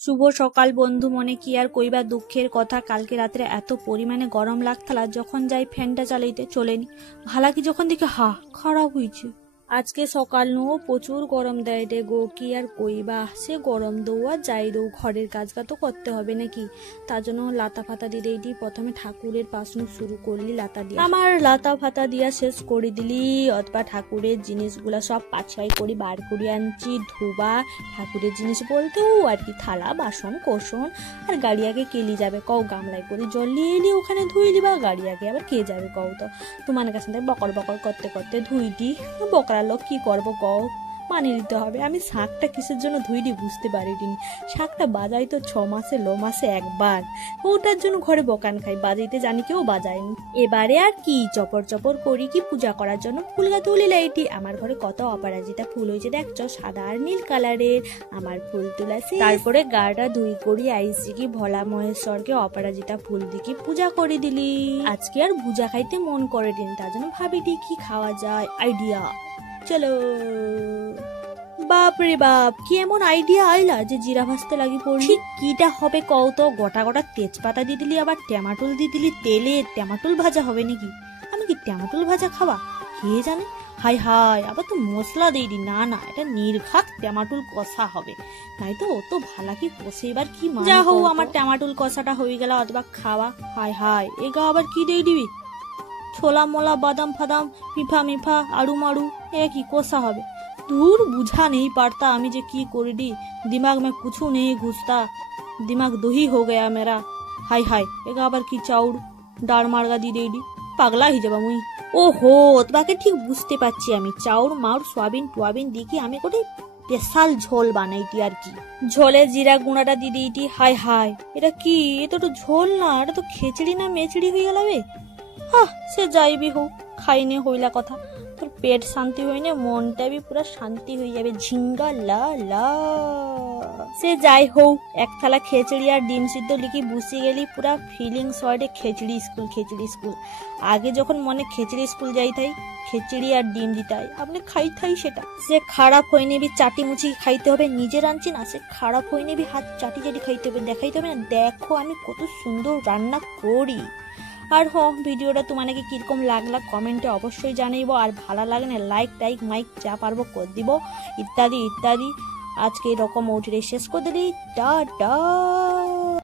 শুভ সকাল বন্ধু, মনে কি আর কইবা দুঃখের কথা। কালকে রাত্রে এত পরিমাণে গরম লাগতালা, যখন যাই ফ্যানটা চালাইতে চলেনি। ভালাকি যখন দেখি খারাপ হয়েছে। আজকে সকাল নো প্রচুর গরম দেয় রে গো, কি আর কইবা। সে গরম দৌ আর যাই দৌ, ঘরের কাজ তো করতে হবে নাকি। তার জন্য লাতা ফাতা দিয়ে দিই। প্রথমে ঠাকুরের পাশনু শুরু করলি লাতা দিয়ে। আমার লাতা ফাতা দিয়া শেষ করে দিলি, অথবা ঠাকুরের জিনিসগুলা সব পাছাই করি বার করি আনছি ধুবা। ঠাকুরের জিনিস বলতেও আর কি, থালা বাসন কোসন। আর গাড়ি আগে কেলি যাবে কও, গামলায় করে জল নিয়ে এলি ওখানে ধুইলি, বা গাড়ি আগে আবার কে যাবে কও তো। তোমার কাছে বকর বকর করতে করতে ধুইটি। বকরা লোক কি করবো কও, মানিয়ে নিতে হবে। আমি শাকটা কিসের জন্য ধুইনি বুঝতে পারিনি। শাকটা বাজাই তো 6 মাসে লো মাসে একবার, ওটার জন্য ঘরে বকান খাই। বাজাইতে জানি কেউ বাজায়নি। এবারে আর কি চপর চপর করি কি পূজা করার জন্য ফুল গাছ তুলি লাইটি। আমার ঘরে কত অপরাজিতা ফুল হয়েছে দেখছো, সাদা আর নীল কালারের। আমার ফুল তুলাছি, তারপরে গাটা ধুই করি আইসি কি ভোলা মহেশ্বরকে অপরাজিতা ফুল দিকে পূজা করে দিলি। আজকে আর ভুজা খাইতে মন করে দিন, তার জন্য ভাবিটি কি খাওয়া যায় আইডিয়া। চলো। বাপ রে বাপ, কি এমন আইডিয়া আইলা যে জিরা ভাজতে লাগি পড়ি। ঠিক কিটা হবে কও তো। গোটা গোটা তেজপাতা দিয়ে দিলি, আবার টমাটোল দিয়ে দিলি তেলে। টমাটোল ভাজা হবে নাকি? আমি কি টমাটোল ভাজা খাওয়া, কে জানে। হাই হাই, আবার তো মশলা দিইনি। না না, এটা নির্ঘাত টমাটোল কষা হবে। নাই তো অত ভালা কি কষে এবার কি যা হোক, আমার টমাটোল কষাটা হয়ে গেল অথবা খাওয়া। হাই হাই, এগা আবার কি দিয়ে দিবি? ছোলা মোলা বাদাম ফাদাম মিফা মিফা আড়ু মাড়ু, এ কি কষা হবে? दूर बुझा नहीं पाता আমি যে কি করে দি। दिमाग में कुछ नहीं घुसता, दिमाग दही हो गया मेरा। हाय हाय, এগা আবার কি চাউর ডাড় মার্গা দিয়ে দেই, পাগলা হয়ে যাবা মুই। ওহো, তোমাকে ঠিক বুঝতে পারছি আমি। চাউর মাউর সোয়াবিন টোয়াবিন দিকে আমি কোথায় স্পেশাল ঝোল বানাইটি আর কি। ঝোলে জিরা গুঁড়াটা দিয়ে দিইটি। হাই হাই, এটা কি? এটা তো ঝোল না, এটা তো খিচড়ি না মেচড়ি হয়ে গেল বে। সে যাইবি হোক, খাইনে হইলা কথা। তোর পেট শান্তি হইনে মনটা বি পুরা শান্তি হয়ে যাবে। ঝিঙ্গা লা লা। সে যাই হোক, এক থালা খিচড়ি আর ডিম সিদ্ধ লিখি বসে গেলি, পুরা ফিলিংস হয় খিচড়ি স্কুল খিচড়ি স্কুল। আগে যখন মনে খিচড়ি স্কুল যাই থাই, খিচড়ি আর ডিম দিতাই, আপনি খাই থাই সেটা। সে খারাপ হয়ে নেবি চাটি মুচি খাইতে হবে, নিজে রাঁধছি না। সে খারাপ হয়ে নেবি হাত চাটি চাটি খাইতে হবে, দেখাইতে হবে না দেখো আমি কত সুন্দর রান্না করি। আর ভিডিওটা তোমাকে কিরকম লাগলা কমেন্টে অবশ্যই জানাইবো। আর ভালো লাগলে লাইক টাইক মাইক যা পারবো করে দিব, ইত্যাদি ইত্যাদি। আজকে এরকম ওটিরে শেষ করে দিলি। টাটা।